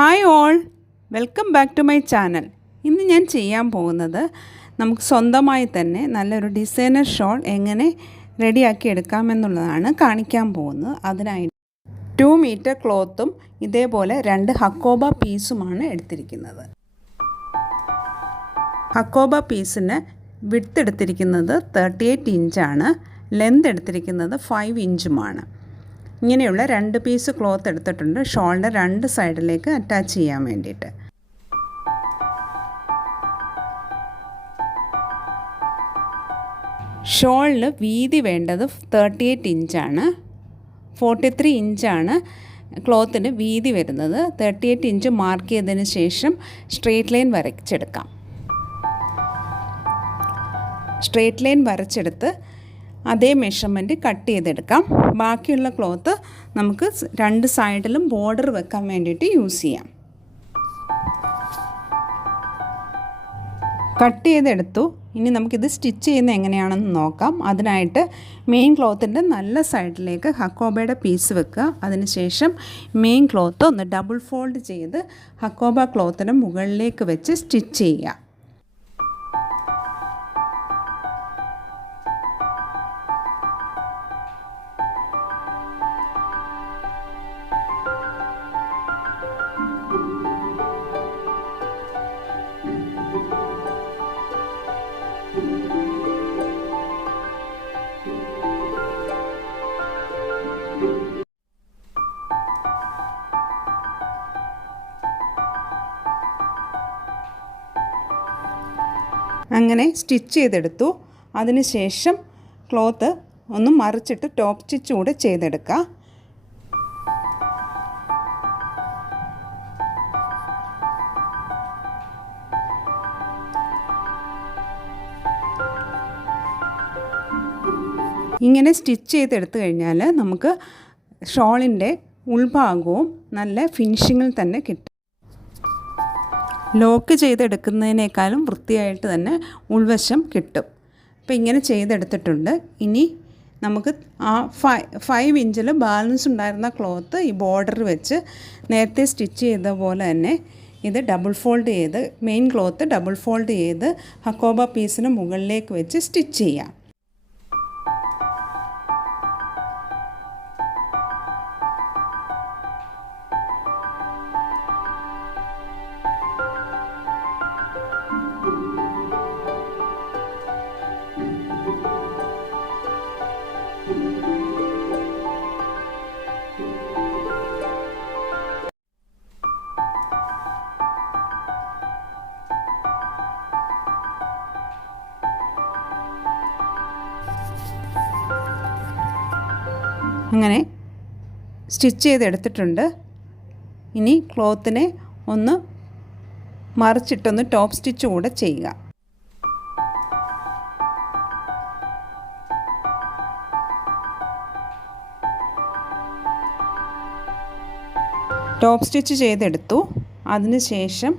Hi all, welcome back to my channel. ഇന്ന് ഞാൻ ചെയ്യാൻ പോകുന്നത് നമുക്ക് സ്വന്തമായി തന്നെ നല്ലൊരു ഡിസൈനർ ഷോൾ എങ്ങനെ റെഡിയാക്കി എടുക്കാമെന്നുള്ളതാണ് കാണിക്കാൻ പോകുന്നത്. അതിനായി 2 മീറ്റർ ക്ലോത്തും ഇതേപോലെ 2 ഹക്കോബ പീസുമാണ് എടുത്തിരിക്കുന്നത്. ഹക്കോബ പീസിന് വിഡ്ത്ത് എടുത്തിരിക്കുന്നത് 38 ഇഞ്ചാണ്, ലെന്ത് എടുത്തിരിക്കുന്നത് 5 ഇഞ്ചുമാണ്. ഇങ്ങനെയുള്ള 2 പീസ് ക്ലോത്ത് എടുത്തിട്ടുണ്ട് ഷോളിൻ്റെ 2 സൈഡിലേക്ക് അറ്റാച്ച് ചെയ്യാൻ വേണ്ടിയിട്ട്. ഷോളിന് വീതി വേണ്ടത് 38 ഇഞ്ചാണ്. 43 ഇഞ്ചാണ് ക്ലോത്തിന് വീതി വരുന്നത്. 38 ഇഞ്ച് മാർക്ക് ചെയ്തതിന് ശേഷം സ്ട്രെയിറ്റ് ലൈൻ വരച്ചെടുക്കാം. സ്ട്രെയിറ്റ് ലൈൻ വരച്ചെടുത്ത് അതേ മെഷർമെൻറ്റ് കട്ട് ചെയ്തെടുക്കാം. ബാക്കിയുള്ള ക്ലോത്ത് നമുക്ക് 2 സൈഡിലും ബോർഡർ വെക്കാൻ വേണ്ടിയിട്ട് യൂസ് ചെയ്യാം. കട്ട് ചെയ്തെടുത്തു. ഇനി നമുക്കിത് സ്റ്റിച്ച് ചെയ്യുന്നത് എങ്ങനെയാണെന്ന് നോക്കാം. അതിനായിട്ട് മെയിൻ ക്ലോത്തിൻ്റെ നല്ല സൈഡിലേക്ക് ഹക്കോബയുടെ പീസ് വെക്കുക. അതിനുശേഷം മെയിൻ ക്ലോത്ത് ഒന്ന് ഡബിൾ ഫോൾഡ് ചെയ്ത് ഹക്കോബ ക്ലോത്തിന് മുകളിലേക്ക് വെച്ച് സ്റ്റിച്ച് ചെയ്യുക. അങ്ങനെ സ്റ്റിച്ച് ചെയ്തെടുത്തു. അതിനുശേഷം ക്ലോത്ത് ഒന്ന് മറിച്ചിട്ട് ടോപ്പ് സ്റ്റിച്ച് കൂടെ ചെയ്തെടുക്കുക. ഇങ്ങനെ സ്റ്റിച്ച് ചെയ്തെടുത്തു കഴിഞ്ഞാൽ നമുക്ക് ഷോളിൻ്റെ ഉൾഭാഗവും നല്ല ഫിനിഷിങ്ങിൽ തന്നെ കിട്ടും. ലോക്ക് ചെയ്തെടുക്കുന്നതിനേക്കാളും വൃത്തിയായിട്ട് തന്നെ ഉൾവശം കിട്ടും. അപ്പോൾ ഇങ്ങനെ ചെയ്തെടുത്തിട്ടുണ്ട്. ഇനി നമുക്ക് ആ 5 ഇഞ്ചിൽ ബാലൻസ് ഉണ്ടായിരുന്ന ക്ലോത്ത് ഈ ബോർഡർ വെച്ച് നേരത്തെ സ്റ്റിച്ച് ചെയ്ത പോലെ തന്നെ ഇത് ഡബിൾ ഫോൾഡ് ചെയ്ത് മെയിൻ ക്ലോത്ത് ഡബിൾ ഫോൾഡ് ചെയ്ത് ഹക്കോബ പീസിന് മുകളിലേക്ക് വെച്ച് സ്റ്റിച്ച് ചെയ്യാം. അങ്ങനെ സ്റ്റിച്ച് ചെയ്തെടുത്തിട്ടുണ്ട്. ഇനി ക്ലോത്തിനെ ഒന്ന് മറിച്ചിട്ടൊന്ന് ടോപ്പ് സ്റ്റിച്ച് കൂടെ ചെയ്യുക. ടോപ്പ് സ്റ്റിച്ച് ചെയ്തെടുത്തു. അതിനുശേഷം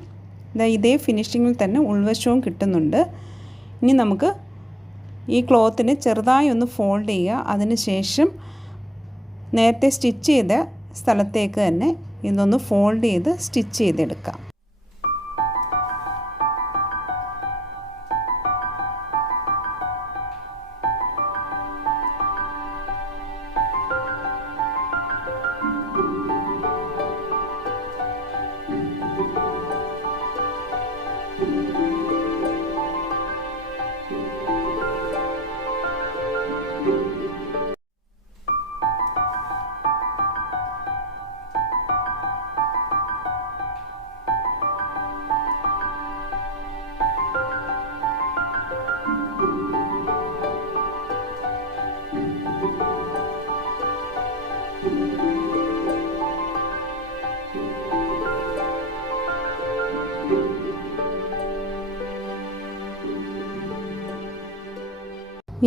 ഇതേ ഫിനിഷിങ്ങിൽ തന്നെ ഉൾവശവും കിട്ടുന്നുണ്ട്. ഇനി നമുക്ക് ഈ ക്ലോത്തിനെ ചെറുതായി ഒന്ന് ഫോൾഡ് ചെയ്യുക. അതിനുശേഷം നേരത്തെ സ്റ്റിച്ച് ചെയ്ത സ്ഥലത്തേക്ക് തന്നെ ഇതൊന്ന് ഫോൾഡ് ചെയ്ത് സ്റ്റിച്ച് ചെയ്തെടുക്കാം.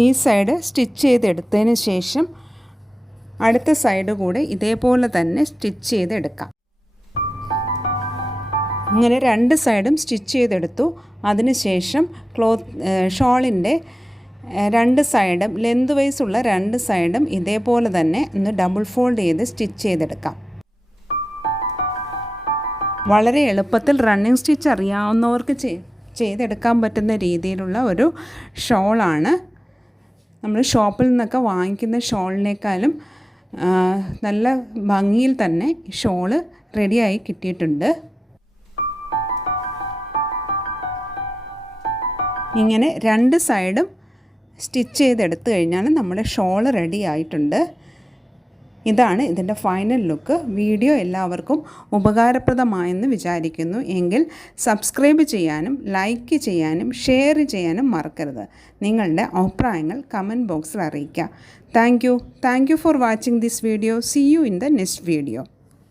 ഈ സൈഡ് സ്റ്റിച്ച് ചെയ്തെടുത്തതിന് ശേഷം അടുത്ത സൈഡ് കൂടെ ഇതേപോലെ തന്നെ സ്റ്റിച്ച് ചെയ്തെടുക്കാം. അങ്ങനെ 2 സൈഡും സ്റ്റിച്ച് ചെയ്തെടുത്തു. അതിനുശേഷം ഷോളിൻ്റെ 2 സൈഡും ലെന്ത് വൈസ് ഉള്ള 2 സൈഡും ഇതേപോലെ തന്നെ ഒന്ന് ഡബിൾ ഫോൾഡ് ചെയ്ത് സ്റ്റിച്ച് ചെയ്തെടുക്കാം. വളരെ എളുപ്പത്തിൽ റണ്ണിങ് സ്റ്റിച്ച് അറിയാവുന്നവർക്ക് ചെയ്തെടുക്കാൻ പറ്റുന്ന രീതിയിലുള്ള ഒരു ഷോളാണ്. നമ്മൾ ഷോപ്പിൽ നിന്നൊക്കെ വാങ്ങിക്കുന്ന ഷോളിനേക്കാളും നല്ല ഭംഗിയിൽ തന്നെ ഷോള് റെഡിയായി കിട്ടിയിട്ടുണ്ട്. ഇങ്ങനെ രണ്ട് സൈഡും സ്റ്റിച്ച് ചെയ്തെടുത്തു കഴിഞ്ഞാൽ നമ്മുടെ ഷോള് റെഡി ആയിട്ടുണ്ട്. ഇതാണ് ഇതിൻ്റെ ഫൈനൽ ലുക്ക്. വീഡിയോ എല്ലാവർക്കും ഉപകാരപ്രദമായെന്ന് വിചാരിക്കുന്നു. എങ്കിൽ സബ്സ്ക്രൈബ് ചെയ്യാനും ലൈക്ക് ചെയ്യാനും ഷെയർ ചെയ്യാനും മറക്കരുത്. നിങ്ങളുടെ അഭിപ്രായങ്ങൾ കമൻറ്റ് ബോക്സിൽ അറിയിക്കുക. Thank you for watching this video. See you in the next video.